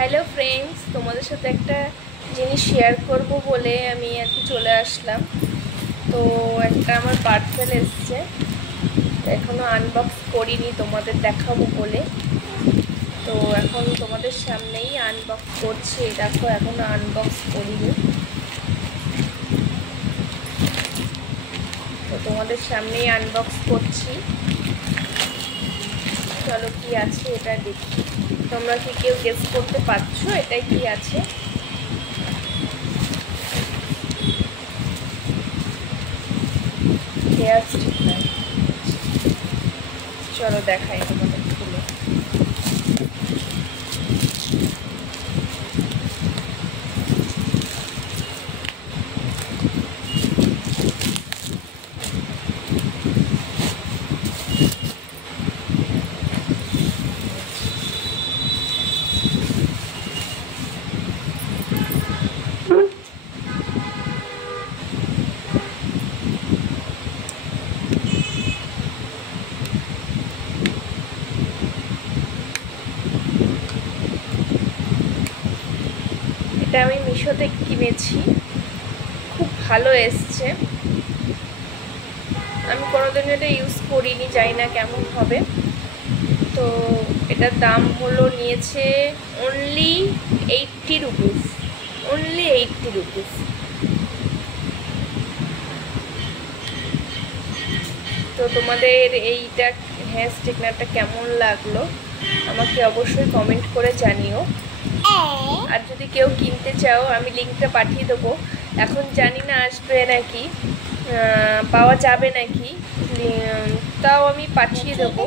Hello friends, তোমাদের সাথে একটা জিনিস শেয়ার করব বলে আমি একটু চলে আসলাম। তো একটা আমার পার্সেল এসছে, এখনও আনবক্স করিনি, তোমাদের দেখাবো বলে। তো এখন তোমাদের সামনেই আনবক্স করছি। দেখো, এখনও আনবক্স করিনি, তো তোমাদের সামনেই আনবক্স করছি। চলো কি আছে এটা দেখি। তোমরা কি কেউ গেস করতে পারছো এটা কি আছে? Hair sticker. চলো দেখাই তোমাদের খুলে। এটা আমি মিশো থেকে কিনেছি, খুব ভালো এসছে। আমি কোনোদিন এটা ইউজ করিনি, জানি না কেমন হবে। তো এটার দাম হলো, নিয়েছে অনলি 80 রুপিস, অনলি 80 রুপিস। তো তোমাদের এইটা হেয়ার স্ট্রেটনারটা কেমন লাগলো আমাকে অবশ্যই কমেন্ট করে জানিও। আর যদি কেউ কিনতে চাও আমি লিঙ্কটা পাঠিয়ে দেবো। এখন জানি না আসবে নাকি, পাওয়া যাবে নাকি, তাও আমি পাঠিয়ে দেবো।